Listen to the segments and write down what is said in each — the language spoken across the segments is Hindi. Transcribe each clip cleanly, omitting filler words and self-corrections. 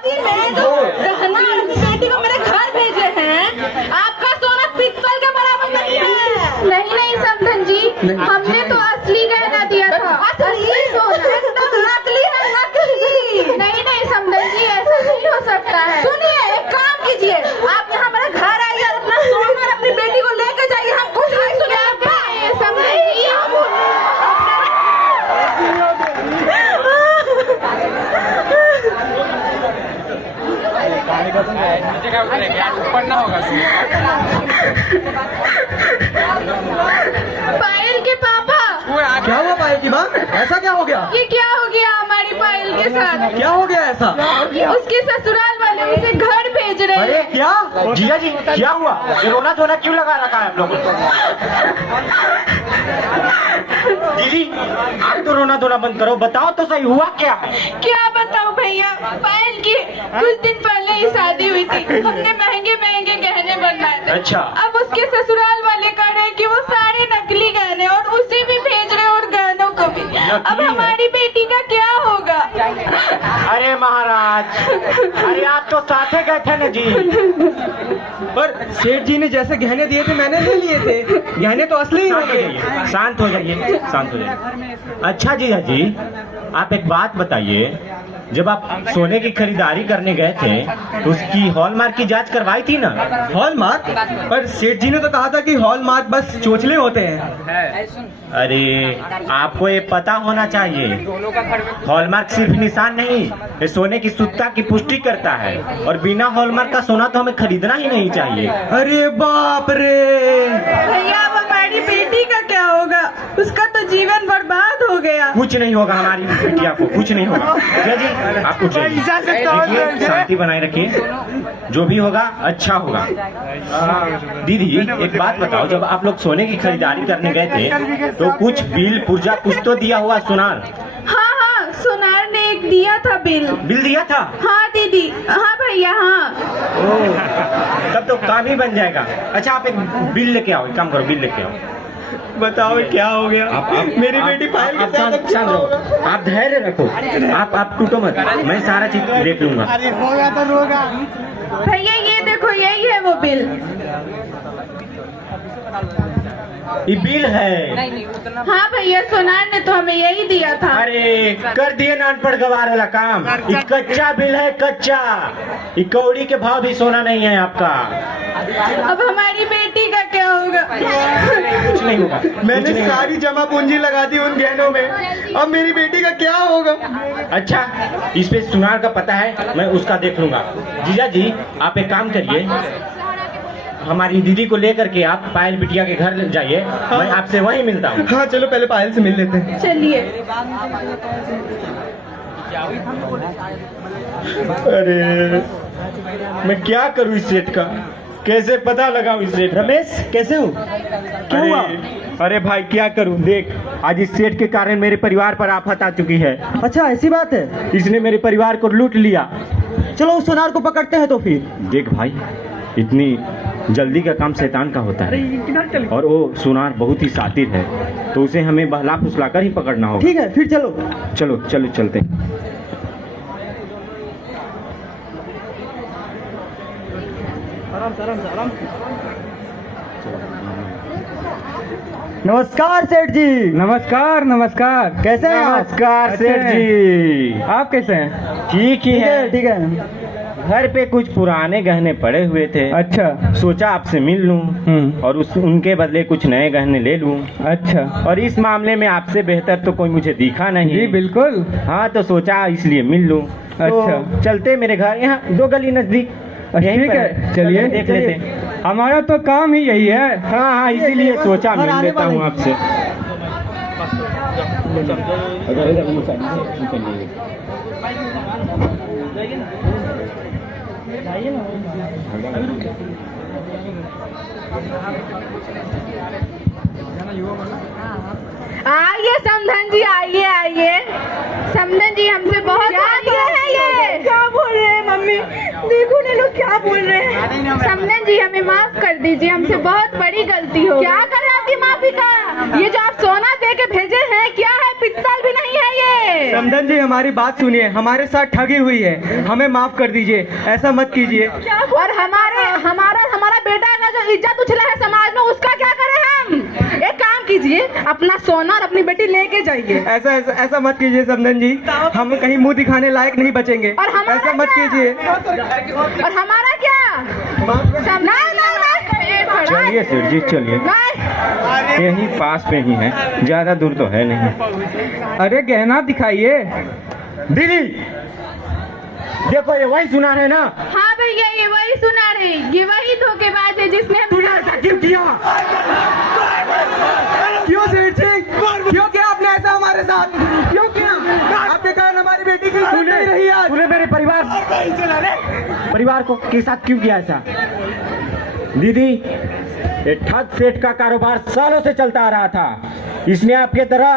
शादी में जो गहना अपनी बेटी को मेरे घर भेजे हैं, आपका सोना पित्तल के बराबर नहीं है। नहीं समधन जी, हमने तो असली गहना दिया था। असली सोना एकदम नकली है, नकली। नहीं समधन जी, ऐसा नहीं हो सकता है। सुनिए, एक काम कीजिए, आप यहाँ मेरे घर आइए और अपना सोना और अपनी बेटी को लेके जाइए। हम कुछ नहीं सुने। समधन जी, पायल के पापा। क्या हुआ पायल की माँ? ऐसा क्या हो गया? ये क्या हो गया हमारी पायल के साथ? क्या हो गया ऐसा? उसके ससुराल वाले उसे घर भेज रहे अरे हैं। क्या जीजा जी, क्या हुआ? ये रोना धोना क्यों लगा रखा है आप लोगों ने? दीदी, आप तो रोना धोना बंद करो, बताओ तो सही हुआ क्या है? क्या बताऊं भैया, पायल की कुछ दिन पहले ही शादी हुई थी। हमने महंगे महंगे गहने बनवाए थे। अच्छा। अब उसके ससुराल वाले कह रहे हैं कि वो सारे नकली गहने और उसे भी भेज रहे और गहनों को भी। अब हमारी बेटी का क्या होगा? अरे महाराज, अरे आप तो साथे गए थे ना जी। पर सेठ जी ने जैसे गहने दिए थे मैंने ले लिए थे। गहने तो असली ही होंगे। शांत हो जाइए, शांत हो जाइए। अच्छा जीजा जी, आप एक बात बताइए, जब आप सोने की खरीदारी करने गए थे तो उसकी हॉलमार्क की जांच करवाई थी ना? हॉलमार्क? पर सेठ जी ने तो कहा था कि हॉलमार्क बस चोचले होते हैं। अरे आपको ये पता होना चाहिए, हॉलमार्क सिर्फ निशान नहीं, ये सोने की शुद्धता की पुष्टि करता है और बिना हॉलमार्क का सोना तो हमें खरीदना ही नहीं चाहिए। अरे बाप रे! भैया, अब हमारी बेटी का क्या होगा? उसका तो जीवन बर्बाद हो गया। कुछ नहीं होगा हमारी बिटिया को, कुछ नहीं होगा। जय जी, आप कुछ देखिए, शांति बनाए रखिए, जो भी होगा अच्छा होगा। दीदी, एक बात बताओ, जब आप लोग सोने की खरीदारी करने गए थे तो कुछ बिल पुर्जा कुछ तो दिया हुआ सुनार? हाँ, सोनार ने एक दिया था बिल। बिल दिया था? हाँ दीदी, हाँ भैया, हाँ। ओह, तब तो काम ही बन जाएगा। अच्छा, आप एक बिल लेके आओ, एक काम करो, बिल लेके आओ। बताओ क्या हो गया? मेरी बेटी पायल के साथ शांत रहो, आप धैर्य रखो, आप टूटो मत, मैं सारा चीज देख लूंगा। अरे होगा तो होगा। भैया ये देखो, यही है वो बिल। ये बिल है? हाँ भैया, सोनार ने तो हमें यही दिया था। अरे कर दिए ना अनपढ़ गवार वाला काम। ये कच्चा बिल है, कच्चा। ये कौड़ी के भाव भी सोना नहीं है आपका। अब हमारी बेटी का क्या होगा? कुछ नहीं होगा। मैंने सारी जमा पूंजी लगा दी उन गहनों में, अब मेरी बेटी का क्या होगा? अच्छा, इस पे सुनार का पता है, मैं उसका देख लूंगा। जीजा जी, आप एक काम करिए, हमारी दीदी को लेकर के आप पायल बिटिया के घर जाइए। हाँ। मैं आपसे वहीं मिलता हूँ। हाँ चलो, पहले पायल से मिल लेते हैं। चलिए। अरे मैं क्या करूँ इस सेठ का, कैसे पता लगाऊं इस सेठ? रमेश, कैसे हो? क्या हुआ? अरे भाई क्या करूं, देख आज इस सेठ के कारण मेरे परिवार पर आफत आ चुकी है। अच्छा, ऐसी बात है? इसने मेरे परिवार को लूट लिया। चलो उस सोनार को पकड़ते हैं तो फिर। देख भाई, इतनी जल्दी का काम शैतान का होता है और वो सोनार बहुत ही शातिर है, तो उसे हमें बहला फुसला कर ही पकड़ना होगा। ठीक है, फिर चलो चलो चलो चलते हैं। नमस्कार सेठ जी। नमस्कार नमस्कार। कैसे हैं आप? नमस्कार सेठ जी। आप कैसे हैं? ठीक ही है। ठीक है। घर पे कुछ पुराने गहने पड़े हुए थे। अच्छा। सोचा आपसे मिल लूं और उनके बदले कुछ नए गहने ले लूं। अच्छा। और इस मामले में आपसे बेहतर तो कोई मुझे दिखा नहीं। जी बिल्कुल। हाँ, तो सोचा इसलिए मिल लूं। अच्छा। तो चलते मेरे घर, यहाँ 2 गली नजदीक। ठीक है, चलिए देख लेते हैं। हमारा तो काम ही यही है। हाँ हाँ, इसीलिए सोचा मिल लेता हूँ आपसे। आइए समधन जी, आइए आइए। समधन जी, हमसे बहुत क्या है ये? क्या बोल रहे हैं मम्मी? देखो ये लोग क्या बोल रहे हैं। समधन जी हमें माफ कर दीजिए, हमसे बहुत बड़ी गलती हो क्या गई। करें आपकी माफी का? ये जो आप सोना दे के भेजे हैं क्या है? पित्तल भी नहीं है ये। समधन जी हमारी बात सुनिए, हमारे साथ ठगी हुई है, हमें माफ कर दीजिए, ऐसा मत कीजिए। और हमारा बेटा का जो इज्जत उछला है समाज में, उसका क्या करें हम? एक काम कीजिए, अपना सोना और अपनी बेटी लेके जाइए। ऐसा मत कीजिए समधन जी, हम कहीं मुंह दिखाने लायक नहीं बचेंगे। और हमारा ऐसा मत क्या? कीजिए। और हमारा क्या? चलिए सेठ जी चलिए, नहीं यही पास पे ही है, ज्यादा दूर तो है नहीं। अरे गहना दिखाइए। दीदी देखो ये वही सुना है ना। हाँ भैया ये वही सुना रही, ये वही धोखेबाज है जिसने तूने ऐसा क्यों किया? क्यों सेठ जी, क्यों किया आपने ऐसा हमारे साथ? क्यों किया? आपके कारण हमारी बेटी की सुन नहीं रही आज। तूने मेरे परिवार को के साथ क्यों किया ऐसा? दीदी ये ठग सेठ का कारोबार सालों से चलता आ रहा था। इसने आपके तरह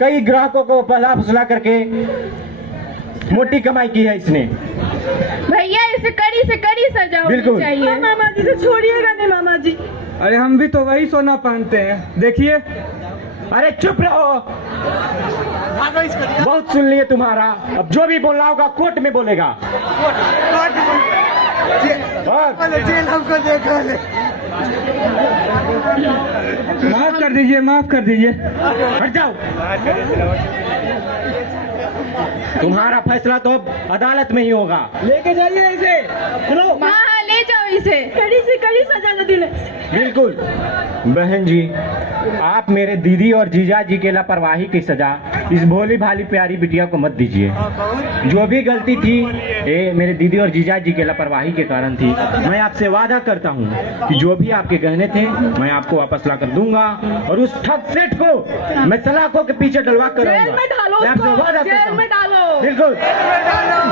कई ग्राहकों को पहला फुसला करके मोटी कमाई की है इसने। भैया इसे कड़ी से कड़ी सजा होनी बिल्कुल। चाहिए। मामा जी से छोड़िएगा नहीं मामा जी। अरे हम भी तो वही सोना पहनते हैं, देखिए। अरे चुप रहो, बहुत सुन लिए तुम्हारा। अब जो भी बोलना होगा कोर्ट में बोलेगा। जेल हमको देखा। माफ कर दीजिए, माफ कर दीजिए। हट जाओ। तुम्हारा फैसला तो अब अदालत में ही होगा। लेके जाइए इसे। हाँ हाँ ले जाओ इसे। कड़ी से कड़ी सजा दो दिले। बिल्कुल। बहन जी आप मेरे दीदी और जीजा जी के लापरवाही की सजा इस भोली भाली प्यारी बिटिया को मत दीजिए। जो भी गलती थी ये मेरे दीदी और जीजा जी के लापरवाही के कारण थी। मैं आपसे वादा करता हूँ कि जो भी आपके गहने थे मैं आपको वापस ला कर दूंगा और उस ठग सेठ को मैं सलाखों के पीछे डलवा कर जेल में डालो मैं आपसे उसको, वादा करता जेल हूँ। में डालो। बिल्कुल।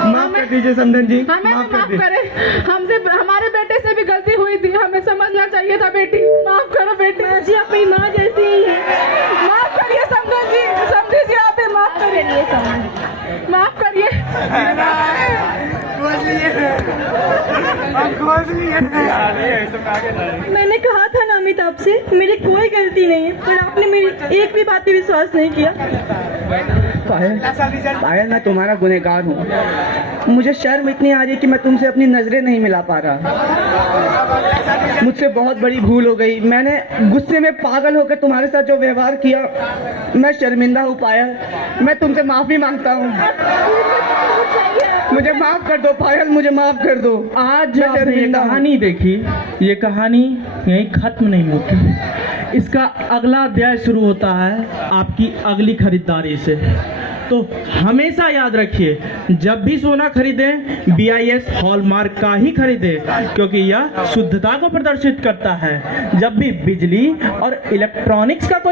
माफ कर दीजिए समधन जी, हमें माफ माफ कर दीजिए। करे, हमसे हमारे बेटे से भी गलती हुई थी, हमें समझना चाहिए था। बेटी माफ करो बेटी जी, अपनी माँ जैसी ही है। माफ करिए समधन जी, समझी जी आप माफ करिए, माफ करिए। मैंने कहा था ना अमिताभ से मेरी कोई गलती नहीं है, पर आपने मेरी एक भी बात पे विश्वास नहीं किया। पायल मैं तुम्हारा गुनहगार हूँ। मुझे शर्म इतनी आ रही है कि मैं तुमसे अपनी नजरें नहीं मिला पा रहा। मुझसे बहुत बड़ी भूल हो गई। मैंने गुस्से में पागल होकर तुम्हारे साथ जो व्यवहार किया, मैं शर्मिंदा हूँ पायल। मैं तुमसे माफी मांगता हूँ। मुझे माफ कर दो पायल, मुझे माफ कर दो। आज मैं आपने ये शर्मिंदा हूँ। कहानी देखी, ये कहानी यहीं खत्म नहीं होती। इसका अगला अध्याय शुरू होता है आपकी अगली खरीदारी से। तो हमेशा याद रखिए, जब भी सोना खरीदें BIS हॉलमार्क का ही खरीदें, क्योंकि यह शुद्धता को प्रदर्शित करता है। जब भी बिजली और इलेक्ट्रॉनिक्स का कोई